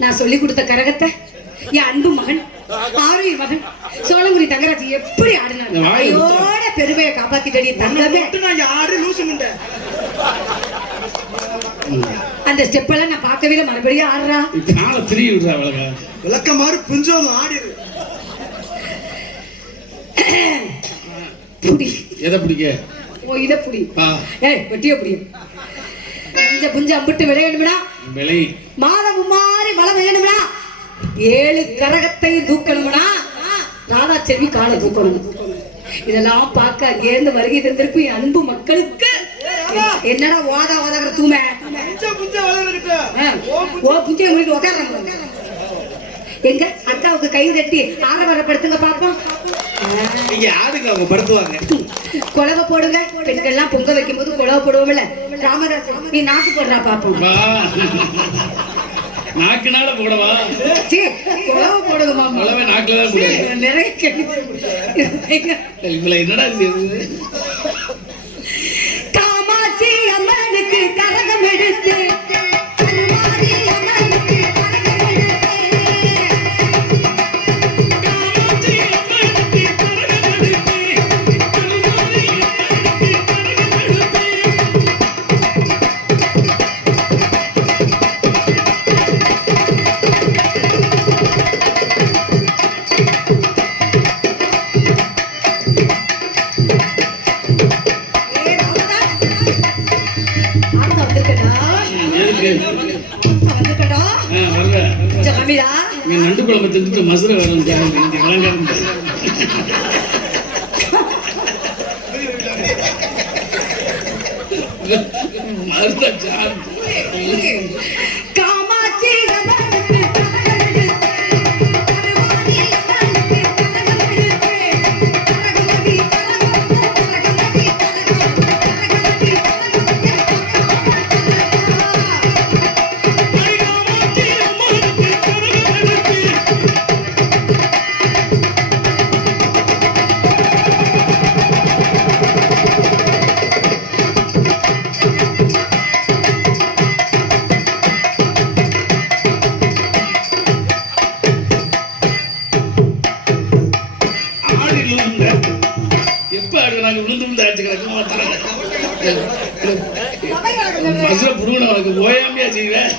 நான் சொல்லி கொடுத்த கரகத்தை என் அன்பு மகன் ஆரோக்கிய மகன் சோழங்குடி தங்கராஜ் எப்படி ஆடினார் பெருமையை காப்பாத்திட்டடி தங்கமே. அந்த ஸ்டெப் எல்லாம் நான் பார்க்கவே இல்லை. மறுபடியும் ஆடுறா விளக்கமாறு புஞ்சோம் ஆடி புடி எதை பிடிக்க? ஓ இதை புடி. ஏய் வெட்டிய புடி. புஞ்ச புஞ்ச அம்பிட்டு விளையணும்னா விளை மாதம் மாதிரி மழை வேணும்னா 7 கரகத்தை தூக்கணும்னா ராதா செல்வி காலை தூக்கணும். இதெல்லாம் பார்க்க அங்கேருந்து வருகை தந்திருக்கும் என் அன்பு மக்களுக்கு என்னடா ஓதா ஓதாகிற தூமை ஓ புஞ்சை முடிட்டு உட்கார்றாங்க. எங்க அக்காவுக்கு கை தட்டி ஆரவாரப்படுத்துங்க பாப்போம். குழவை போடுங்க. பெண்கள்லாம் பொங்க வைக்கும் போது குழவை போடுவோம்ல. ராமதாஸ் நீ நாக்கு போடுறா பாப்போம். நாக்குனால போடவா? குழவை போடுங்கம்மா. குழவை நாக்குல தான் போடுங்க. நிறைய இவ்வளவு என்னடா காமாட்சி அம்மனுக்கு கரகம் எடுத்து எப்படிடா இங்க நண்டு குழம்பு தின்னுட்டு மசுரை வேற விளங்காம மறுத்தாச்சா காமாட்சி ரதனுக்கு மசுரை புடுங்கணும் உனக்கு ஓயாமையா செய்வேன்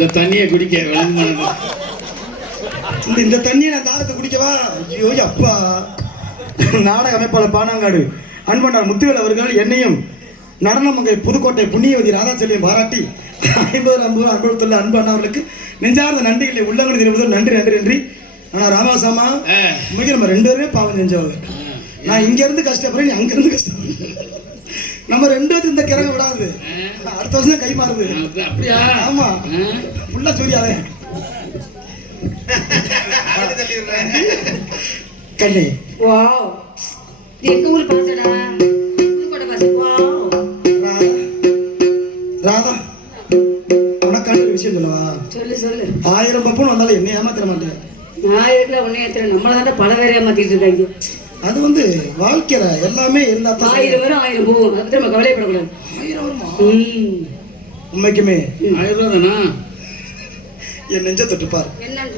இந்த தண்ணியை குடிக்க விளம்பரம் இந்த தண்ணியை நான் தாகத்தை குடிக்கவா? ஐயோ அப்பா! நாடக அமைப்பாளர் பானாங்காடு அன்பனார் முத்துவேல் அவர்கள் என்னையும் நடனமங்கை புதுக்கோட்டை புண்ணியவதி ராதாச்செல்வியை பாராட்டி 50 அன்புள்ள அன்பன் அவர்களுக்கு நெஞ்சார்ந்த நன்றிகளை உள்ளங்கடி தெரிவிப்பது நன்றி நன்றி நன்றி. ஆனால் ராமாசாமா மிக நம்ம 2 பேருமே பாவம் செஞ்சவங்க. நான் இங்க இருந்து கஷ்டப்படுறேன், நீ அங்க இருந்து கஷ்டப்படுறேன். நம்ம 2 பேருக்கு இந்த கிறங்க விடாது. அடுத்த வருஷம் தான் கை மாறுது. அப்படியா? ஆமா, ஃபுல்லா சொல்லியாதே கண்ணே. வாவ், எங்க ஊர் பாசடா, புதுக்கோட்டை பாச. வாவ் ராதா, உனக்கான ஒரு விஷயம் சொல்லவா? சொல்லு சொல்லு. 1000 பப்புன்னு வந்தாலும் என்ன ஏமாத்திர மாட்டேன். நான் இருக்கல உன்னை ஏத்துறேன். நம்மள தான் பல பேரை ஏமாத்திட்டு இருக்காங்க. அது வந்து வாழ்க்கையில எல்லாமே இருந்தா தான் 1000 வரும் 1000 போகும். அது நம்ம கவலைப்படக்கூடாது. 1000 வருமா? உண்மைக்குமே 1000 ரூபா தானா? என் நெஞ்ச தொட்டுப்பார்.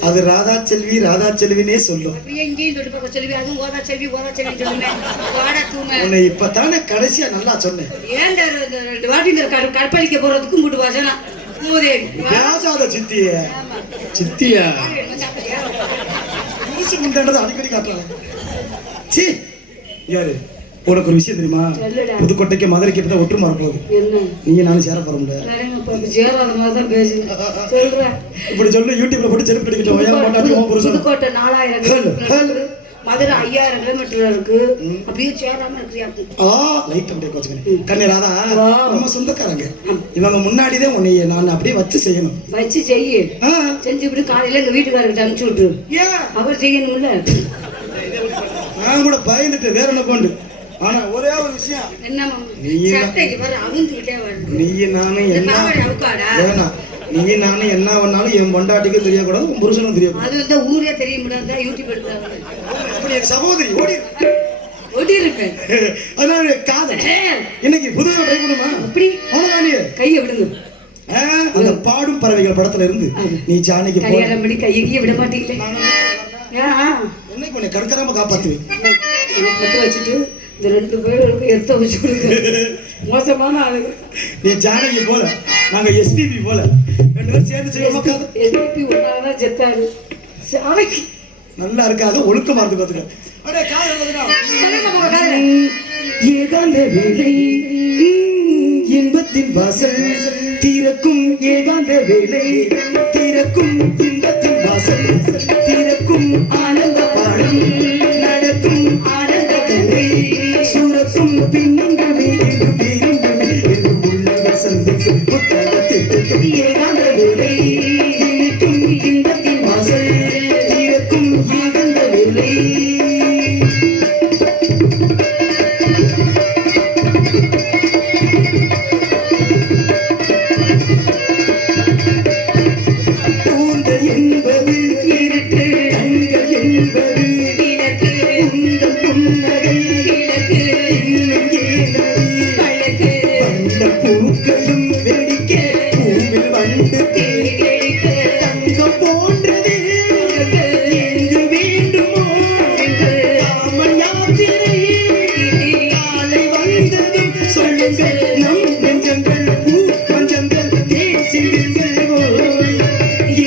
அது ராதா செல்வி ராதா செல்வினே சொல்லும். எங்கேயும் தொட்டுப்பா செல்வி, அதுவும் ஓதா செல்வி சொல்லுமே. வாடா தூங்க. உன்னை இப்பதானே கடைசியா நல்லா சொன்னேன். ஏன்டா 2 வாட்டி கற்பழிக்க போறதுக்கும் கூட்டு வாசனா மூதேவி. பேசாத சித்திய சித்தியா ஊசி முண்டை அடிக்கடி காட்டுறாங்க. சீ யாரு உனக்கு ஒரு விஷயம் தெரியுமா? சொல்லுடா. புதுக்கோட்டைக்கு மதுரைக்கு இப்பதான் ஒற்றுமை வரப்போகுது. என்ன நீங்க நானும் சேர போறோம்ல. வரேங்கப்பா, இப்ப சேராத மாதிரி தான் பேசுறேன். சொல்றேன். இப்படி சொல்லி யூடியூப்ல போட்டு செருப்பு அடிக்கிட்டு ஓயா போட்டாட்டி உன் புருஷன். புதுக்கோட்டை 4000 கிலோமீட்டர் இருக்கு. மதுரை 5000 கிலோமீட்டர் இருக்கு. அப்படியே சேராம இருக்கிறியா? லைட் அப்படியே கோச்சுக்கணும். கண்ணே ராதா வா. நம்ம சொந்தக்காரங்க. இவங்க முன்னாடிதான் உன்னை நான் அப்படியே வச்சு செய்யணும். வச்சு செய்யு. ஆ. செஞ்சு இப்படி காலையில எங்க வீட்டுக்காரர்கிட்ட அனுப்பிச்சு விட்டுரு. ஏன் அவர் செய்யணும்ல. நான் கூட பயந்துட்டு வேற என்ன பண்ணு. ஆனா ஒரே ஒரு விஷயம், என்ன சட்டைக்கு வர அவுந்துகிட்டே வருது. நீ நானும் இந்த என்ன பாவாடை அவுக்காடா? வேணாம், நீ நானும் என்ன பண்ணாலும் என் பொண்டாட்டிக்கும் தெரியக்கூடாது, உன் புருஷனும் தெரியக்கூடாது. அது வந்து ஊரே தெரிய முடியாத யூடியூப் எடுத்தாங்க. அப்படி என் சகோதரி ஓடி ஒடி இருப்பேன். அதனால காதல் இன்னைக்கு புதுவை ட்ரை பண்ணுமா? அப்படி அவ்வளவுதானே. கையை விடுங்க. அந்த பாடும் பறவைகள் படத்துல இருந்து நீ ஜானகி போற கல்யாணம் பண்ணி கையை விட மாட்டீங்களே. ஏன் என்னைக்கு உன்னை கடுக்கறாம காப்பாத்துவேன். மட்டும் வச்சுட்டு இந்த 2 பேருக்கு எடுத்து வச்சு கொடுங்க. மோசமான ஆளு. நீ ஜானகி போல, நாங்க எஸ்பிபி போல 2 பேரும் சேர்ந்து செய்வோமா? எஸ்பிபி ஒன்னாதான் செத்தாரு. சாலைக்கு நல்லா இருக்காது, ஒழுக்கமா இருந்து பாத்துக்க. அடே காதல் சொல்லுங்க உங்க காதல. ஏகாந்த வேளை இன்பத்தின் வாசல் திறக்கும், ஏகாந்த வேளை திறக்கும், இன்பத்தின் வாசல் திறக்கும், ஆனந்த பாடம் நடக்கும், ஆனந்த கதை சுரக்கும், பின்னங்கமே என்று பேருந்தமே என்று உள்ளவர் சந்திக்கும் புத்தகத்தில் ஏகாந்த வேளை இனிக்கும், இன்பத்தின் வாசல் திறக்கும், ஏகாந்த வேளை. கூந்தல் என்பது இருட்டு, கண்கள் என்பது இலக்கு, உந்தல் புன்னகை இலக்கு, இன்னும் ஏனடி அழகு, வந்த பூக்களும் வெடிக்க, பூவில் வந்து தேடி எடுக்க, தங்கம் போன்றது எங்கு வேண்டுமோ என்று காமன் யாத்திரை காலை வந்ததும் சொல்லுங்கள் நம் நெஞ்சங்கள் பூ மஞ்சங்கள் தேசிங்கள் போய்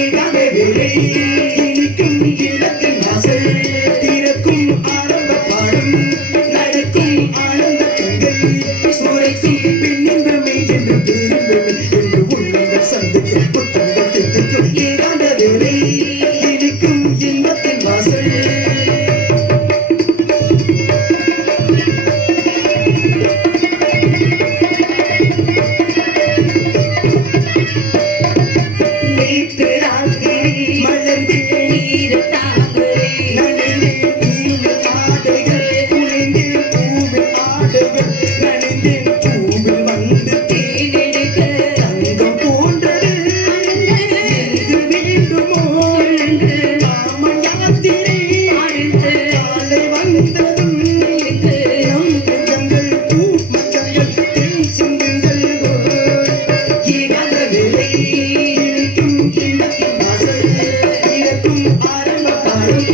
ஏகாத வேளை இனிக்கும், இல்லத்தின் வாசல் திறக்கும், ஆரம்ப பாடம் நடக்கும், ஆனந்த கங்கை சுரைக்கும், பின்னின்பமே என்று பேருந்தமே என்று உள்ளங்கள் சந்திக்கும், புத்தங்கள் தித்திக்கும், ஏகாத வேளை இனிக்கும், இன்பத்தின் வாசல். நேற்று ராத்திரி மலர்ந்தேன் நீர் தாமரை நனைந்தேன், பூவில் ஆடைகள் குலைந்தேன், பூவில் ஆடைகள் நனைந்தேன், பூவில் வந்து தேனெடுக்க, தங்கம் போன்றது எங்கு வேண்டுமோ என்று காமன் யாத்திரை காலை வந்ததும் நம் நெஞ்சங்கள் பூ மஞ்சங்கள் தேன் சிந்துங்கள் போல் ஏகாத வேளை இனிக்கும், இன்பத்தின் வாசல் திறக்கும், ஆரம்ப பாடம்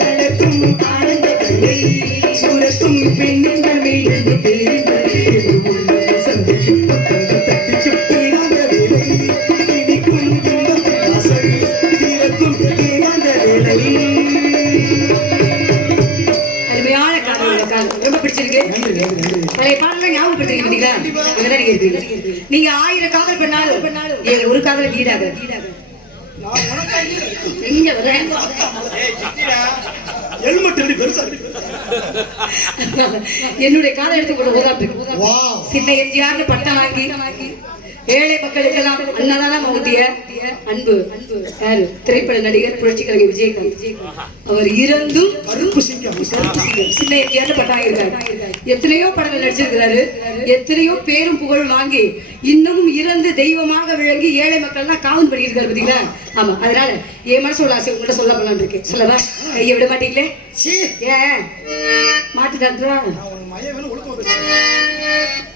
நடக்கும், ஆனந்த கங்கை சுரக்கும், பெண்ணின்பமே என்று பேரின்பமே என்று உள்ளதை சந்திக்கும், புத்தங்கள் தட்டிக்கும், ஏகாந்த வேளை இனிக்கும், இன்பத்தின் வாசல் திறக்கும், ஏகாந்த வேளை. அருமையான காதல். ரொம்ப பிடிச்சிருக்கு. நன்றி நன்றி நன்றி. பழைய பாடலாம் ஞாபகப்படுத்துறீங்க பாத்தீங்களா? அங்கதான் நீங்க இருக்கீங்க. நீங்க 1000 காதல் பண்ணாலும் எங்க ஒரு காதல ஈடாக இங்க வரேன். ஹெல்மெட் எப்படி பெருசா இருக்கு? என்னுடைய காதல் எடுத்து கூட உதாரணத்துக்கு வாவ். சின்ன எம்ஜிஆர்னு பட்டம் வாங்கி ஏழை மக்களுக்கெல்லாம் அன்னதானம் ஊட்டிய அன்பு யாரு? திரைப்பட நடிகர் புரட்சி கலைஞர் விஜயகாந்த். அவர் இறந்தும் கருப்பு சிங்கம். சின்ன எம்ஜிஆர்னு பட்டம் வாங்கியிருக்காரு. எத்தனையோ படங்கள் நடிச்சிருக்கிறாரு. எத்தனையோ பேரும் புகழும் வாங்கி இன்னமும் இறந்து தெய்வமாக விளங்கி ஏழை மக்கள் தான் காவல் பண்ணிட்டு இருக்காரு பாத்தீங்களா? ஆமா, அதனால என் மனசோட ஆசை உங்கள்கிட்ட சொல்ல போலான்னு இருக்கேன். சொல்லவா? கையை விட மாட்டீங்களே? சீ. ஏன் மாட்டு தந்துடா? நான் உன் மையம் வேணும் ஒழுக்கமா பேசுறேன்.